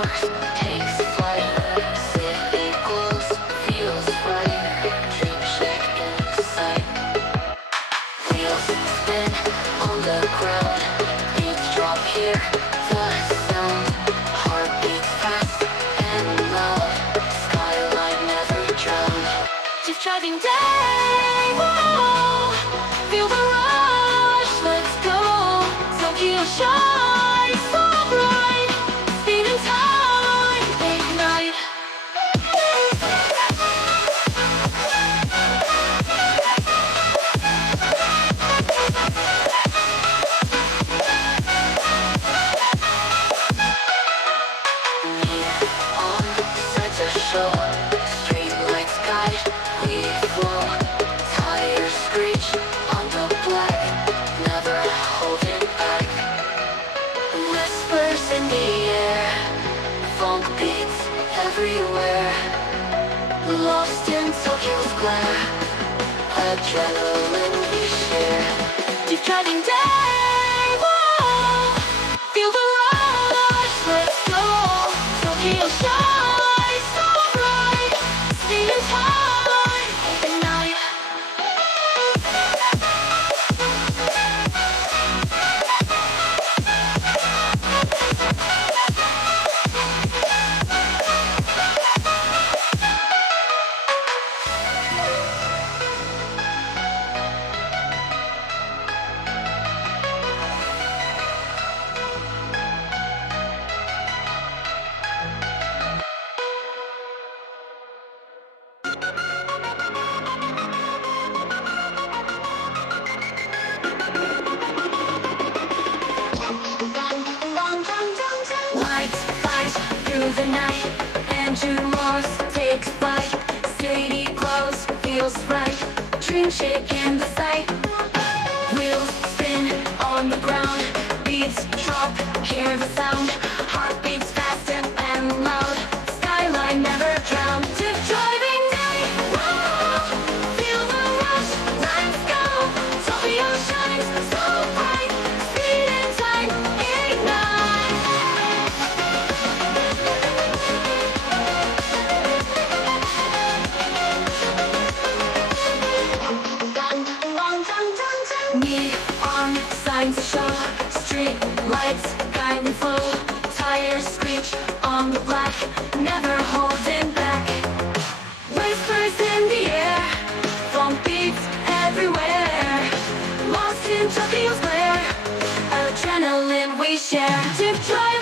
force takes flight. City glows, feels right. Dream shake in sight. Wheels spin on the ground. Beats drop here. The sound. Heartbeats fast and loud. Skyline never drowned. Deep driving day. Whoa. Feel the rush. Let's go. Tokyo shines so bright. Speed and time ignite. Neon sets a show. Streetlights guide. We flow. Tires screech on the black. Never holding back. Whispers in the air. Funk beats everywhere. Lost in Tokyo's glare. Adrenaline we share. Deep driving day. Whoa. Feel the rush. Let's go. Tokyo shines so bright. Speed and time ignite. Lights flash through the night. Engine roars, takes flight. City glows, feels right. Dream shake in the sight. Wheels spin on the ground. Beats drop, hear the sound. Heartbeats fast and loud. Skyline never drowned. Deep driving day. Whoa. Feel the rush. Let's go. Tokyo shines so bright. Speed and time ignite. Neon signs show. Street lights guide and flow. Tires screech on the black. Never holding back. Whispers in the air. Funk beats everywhere. Lost in Tokyo's glare. Adrenaline we share. Deep drive.